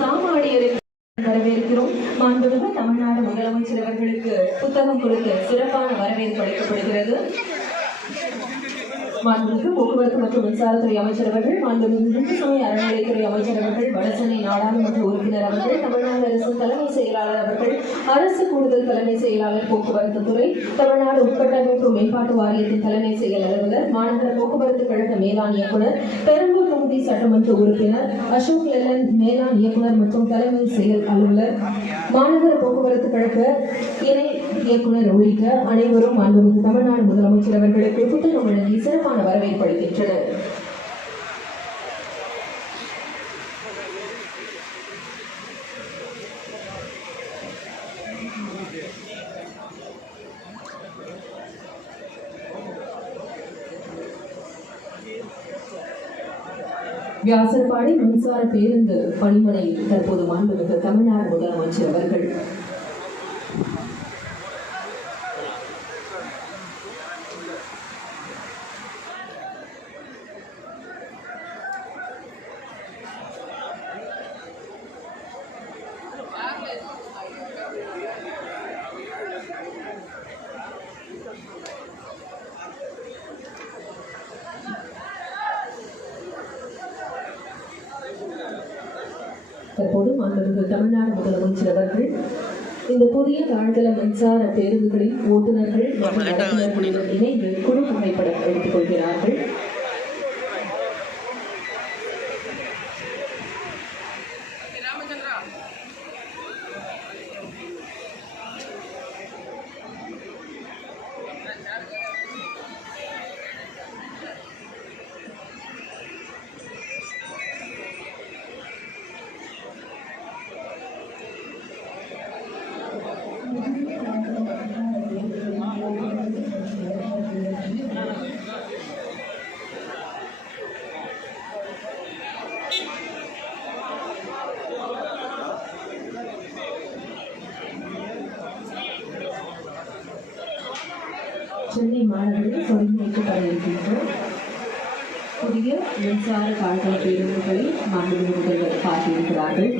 சாமானியரை வரவேற்கிறோம். மாண்புமிகு தமிழ்நாடு முதலமைச்சர் அவர்களுக்கு புத்தகம் கொடுத்து சிறப்பான வரவேற்பு அளிக்கப்படுகிறது. மாண்புமிகு போக்குவரத்து மற்றும் மின்சாரத்துறை அமைச்சர் அவர்கள் மாண்புமிகு இந்து சமய அறநிலையத்துறை அமைச்சர் அவர்கள் வடசென்னை நாடாளுமன்ற உறுப்பினர் அவர்கள் தமிழ்நாடு அரசு தலைமை செயலாளர் அவர்கள் அரசு கூடுதல் தலைமை செயலாளர் போக்குவரத்து துறை தமிழ்நாடு உட்கட்டமைப்பு மேம்பாட்டு வாரியத்தின் தலைமை செயல் அலுவலர் மாநகர போக்குவரத்து கழக மேலாண் இயக்குநர் பெரம்பூர் தொகுதி சட்டமன்ற உறுப்பினர் அசோக் லெலன் மேலாண் இயக்குநர் மற்றும் தலைமை செயல் அலுவலர் மாநகர போக்குவரத்து கழக இணை இயக்குனர் உள்ளிட்ட அனைவரும் அன்புமிகு தமிழ்நாடு முதலமைச்சர் அவர்களுக்கு புத்தகம் வழங்கி சிறப்பான வரவேற்பு அளிக்கின்றனர். வியாசர்பாடி மின்சார பேருந்து பணிமனை தற்போது மாண்புமிகு தமிழ்நாடு முதலமைச்சர் அவர்கள் தற்போது மாண்புமிகு தமிழ்நாடு முதலமைச்சர் அவர்கள் இந்த புதிய தாழ்தள மின்சார பேருந்துகளில் ஓட்டுநர்கள் மற்றும் நடத்துனர்களுடன் இணைந்து குழு புகைப்படம் எடுத்துக் கொள்கிறார்கள் சென்னை மாநகரில் தொடங்கி வைக்கப்பட இருக்கின்ற புதிய மின்சார கால்கள் பேருந்துகளை மாநில முதல்வர் பார்த்திருக்கிறார்கள்.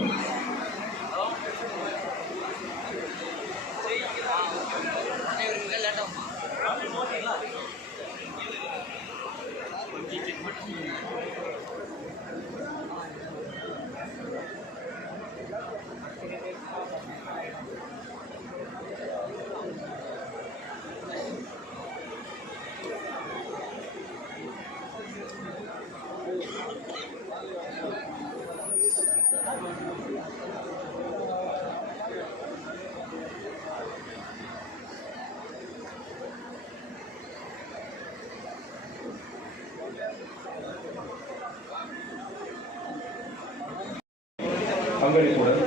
பங்களிப்புடன்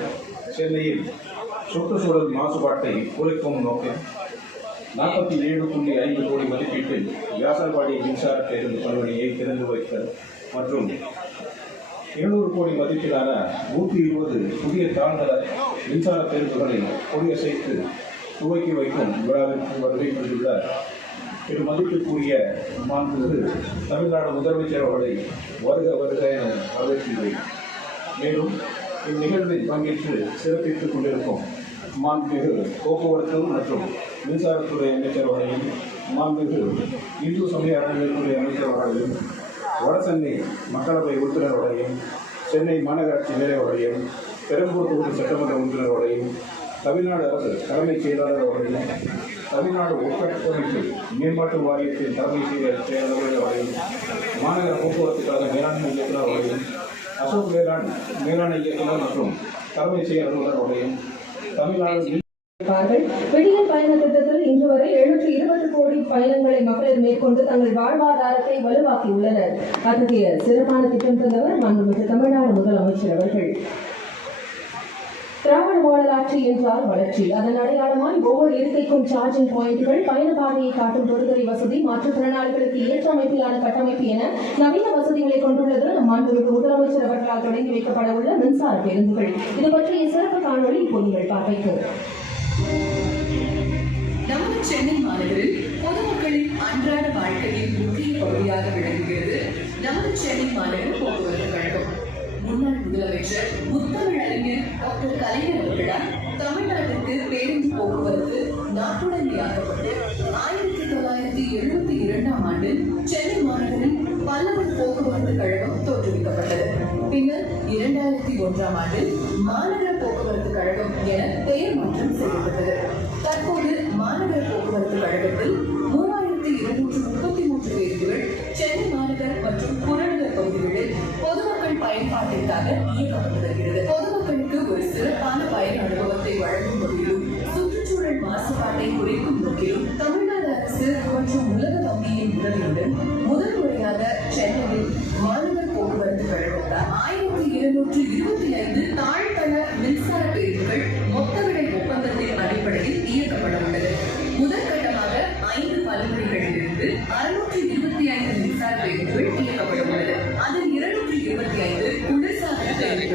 சென்னையில் சுற்றுச்சூழல் மாசுபாட்டை குறைக்கும் நோக்கில் நாற்பத்தி ஏழு புள்ளி ஐந்து கோடி மதிப்பீட்டில் வியாசர்பாடி மின்சார பேருந்து பணிமனையை திறந்து வைத்தல் மற்றும் எழுநூறு கோடி மதிப்பிலான நூற்றி இருபது புதிய தாழ்தள மின்சார பேருந்துகளை கொடியசைத்து துவக்கி வைக்கும் விழாவிற்கு வருகை கொண்டுள்ள பெரும் மதிப்புக்குரிய மாண்புமிகு தமிழ்நாடு முதலமைச்சர் அவர்களை வருக வருக என வரவேற்கின்றேன். மேலும் இந்நிகழ்வில் பங்கேற்று சிறப்பித்துக் கொண்டிருக்கும் மாண்புமிகு போக்குவரத்து மற்றும் மின்சாரத்துறை அமைச்சர் அவர்களையும் மாண்புமிகு இந்து சமய அறநிலையத்துறை அமைச்சர் அவர்களையும் வடசென்னை மக்களவை உறுப்பினர் அவர்களையும் சென்னை மாநகராட்சி மேலே அவர்களையும் பெரம்பூர் தொகுதி சட்டமன்ற உறுப்பினர் அவர்களையும் தமிழ்நாடு அரசு தலைமைச் செயலாளர் அவர்களையும் தமிழ்நாடு உட்கட்டமைப்பு மேம்பாட்டு வாரியத்தின் தலைமை செயலாளர் அவர்களையும் மாநகர போக்குவரத்துக்கான மேலாண்மை இயக்குநர் அவர்களையும் அசோக் மேலாண் மேலாண் இயக்குநர் மற்றும் தலைமை செயலாளர் அவர்களையும் தமிழ்நாடு விடியல் பயண திட்டத்தில் இன்று வரை எழுநூற்றி இருபது கோடி பயணங்களை மகளிர் மேற்கொண்டு தங்கள் வாழ்வாதாரத்தை வலுவாக்கியுள்ளனர். அத்தகைய சிறப்பான திட்டம் தந்தவர் மாண்புமிகு தமிழ்நாடு முதலமைச்சர் அவர்கள். திராவிட மாடல் என்றால் வளர்ச்சி. அதன் அடையாளமாய் ஒவ்வொரு இருக்கைக்கும் சார்ஜிங் பாயிண்ட்கள் பயண பாதையை காட்டும் தொடுதுறை வசதி மாற்றுத்திறனாளிகளுக்கு ஏற்ற அமைப்பிலான கட்டமைப்பு என நவீன வசதிகளை கொண்டுள்ளது. நம் மாண்புமிகு முதலமைச்சர் அவர்களால் தொடங்கி வைக்கப்பட உள்ள மின்சார பேருந்துகள். இது பற்றிய சிறப்பு காணொளி இப்போது நீங்கள் பார்வைக்கு. நமது சென்னை மாநகரில் பொதுமக்களின் அன்றாட வாழ்க்கையின் முக்கிய பகுதியாக விளங்குகிறது. நமது சென்னை மாநகர பெற்ற முத்தமிழறிஞர் டாக்டர் கலைஞர் அவர்களால் தமிழ்நாட்டிற்கு பேருந்து போக்குவரத்து நாட்டுடமையாக்கப்பட்டு ஆயிரத்தி தொள்ளாயிரத்தி எழுபத்தி இரண்டாம் ஆண்டு சென்னை மாநகரில் பல்லவர் போக்குவரத்து கழகம் தோற்றுவிக்கப்பட்டது. பின்னர் இரண்டாயிரத்தி ஒன்றாம் ஆண்டில் மாநகர போக்குவரத்து கழகம் என பெயர் மாற்றம் செய்யப்பட்டது. தற்போது மாநகர போக்குவரத்து கழகத்தில் மூவாயிரத்தி இருநூற்று முப்பத்தி மூன்று பேருந்துகள் சென்னை மாநகர் மற்றும் புறநகர் பகுதிகளில் பொதுமக்கள் பயன்பாட்டிற்காக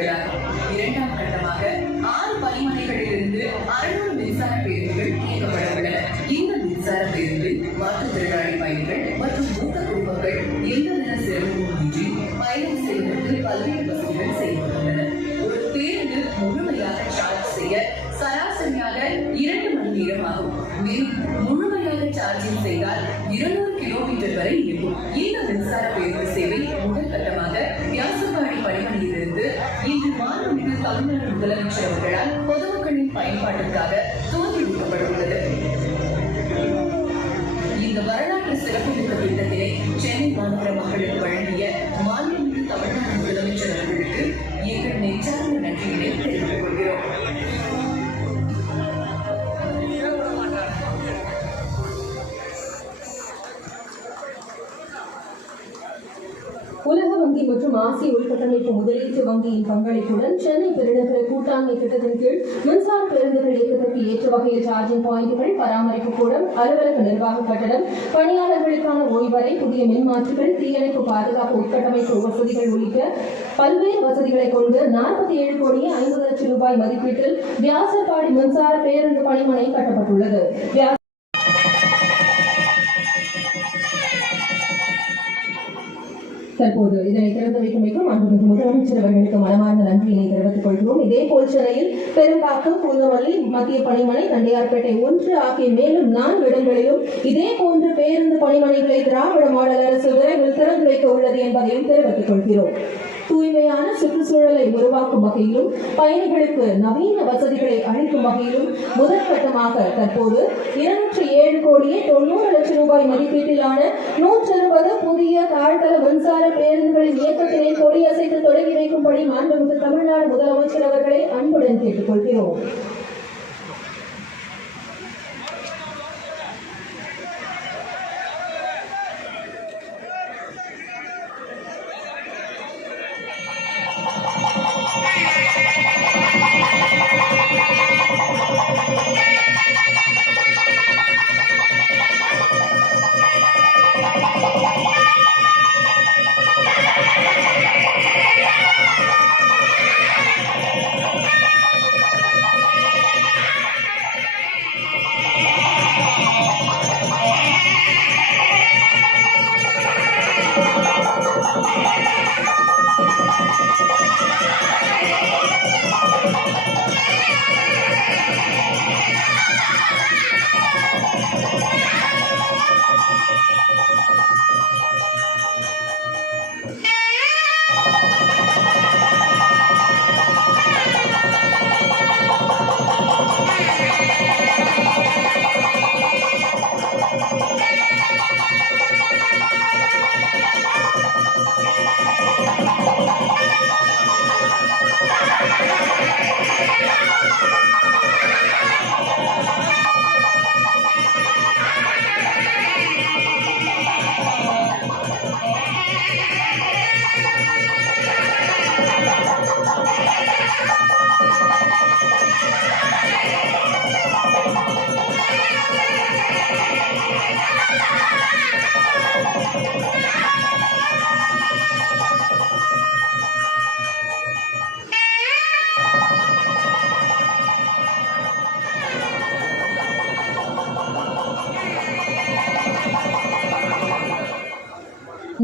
பேருந்துகளாகும் இரண்டாம் கட்டமாக மாண்புமிகு தமிழ்நாடு முதலமைச்சர் அவர்களால் பொதுமக்களின் பயன்பாட்டிற்காக துவக்கி இந்த வரலாற்று சிறப்புமிக்க திட்டத்தினை சென்னை மாநகர மக்களுக்கு வழங்கிய உலக வங்கி மற்றும் ஆசிய உள்கட்டமைப்பு முதலீட்டு வங்கியின் பங்களிப்புடன் சென்னை பெருநகர கூட்டாண்மை திட்டத்தின் கீழ் மின்சார பேருந்துகள் இயக்கத்திற்கு ஏற்ற வகையில் சார்ஜிங் பாயிண்டுகள் பராமரிப்பு கூடம் அலுவலக நிர்வாக கட்டடம் பணியாளர்களுக்கான ஓய்வறை புதிய மின்மாற்றிகள் தீயணைப்பு பாதுகாப்பு உட்கட்டமைப்பு வசதிகள் உள்ளிட்ட பல்வேறு வசதிகளை கொண்டு நாற்பத்தி ஏழு கோடியே ஐம்பது லட்சம் ரூபாய் மதிப்பீட்டில் வியாசர்பாடி மின்சார பேருந்து பணிமனை கட்டப்பட்டுள்ளது. தற்போது இதனை திறந்து வைக்கும் அன்புமிகு முதலமைச்சர் அவர்களுக்கு மனமார்ந்த நன்றியினை தெரிவித்துக் கொள்கிறோம். இதே போல் சென்னையில் பெரும்பாக்கம் பூந்தமல்லி மத்திய பணிமனை தண்டையார்பேட்டை ஒன்று ஆகிய மேலும் நான்கு இடங்களிலும் இதே போன்று பேருந்து பணிமனைகளை திராவிட மாடல் அரசு விரைவில் திறந்து வைக்க உள்ளது என்பதையும் தெரிவித்துக் கொள்கிறோம். தூய்மையான சுற்றுச்சூழலை உருவாக்கும் வகையிலும் பயணிகளுக்கு நவீன வசதிகளை அளிக்கும் வகையிலும் முதற்கட்டமாக தற்போது இருநூற்றி கோடியே தொண்ணூறு லட்சம் ரூபாய் மதிப்பீட்டிலான நூற்றறுபது புதிய தாழ்தள மின்சார பேருந்துகளின் இயக்கத்தினை கொடியசைத்து தொடங்கி வைக்கும்படி மாண்புமிகு தமிழ்நாடு முதலமைச்சர் அவர்களை அன்புடன் கேட்டுக்கொள்கிறோம். Oh, my God.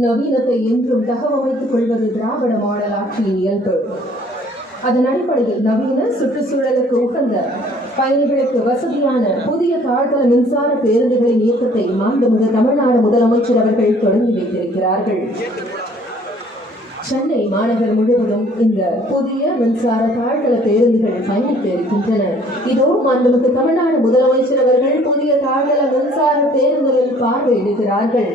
நவீனத்தை என்றும் தகவமைத்துக் கொள்வது திராவிட மாடல் ஆட்சியின் இயல்பு. அதன் அடிப்படையில் நவீன சுற்றுச்சூழலுக்கு உகந்த பயணிகளுக்கு வசதியான புதிய தாழ்தள மின்சார பேருந்துகளின் இயக்கத்தை மாண்புமிகு தமிழ்நாடு முதலமைச்சர் அவர்கள் தொடங்கி வைத்திருக்கிறார்கள். சென்னை மாநகர் முழுவதும் இந்த புதிய மின்சார தாழ்தள பேருந்துகள் பயணிக்க இருக்கின்றன. இதோ மாண்புமிகு தமிழ்நாடு முதலமைச்சர் அவர்கள் புதிய தாழ்தள மின்சார பேருந்துகளில் பார்வையிடுகிறார்கள்.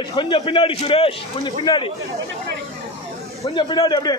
சுரேஷ் கொஞ்சம் பின்னாடி சுரேஷ் கொஞ்சம் பின்னாடி. கொஞ்சம் பின்னாடி அப்படியே.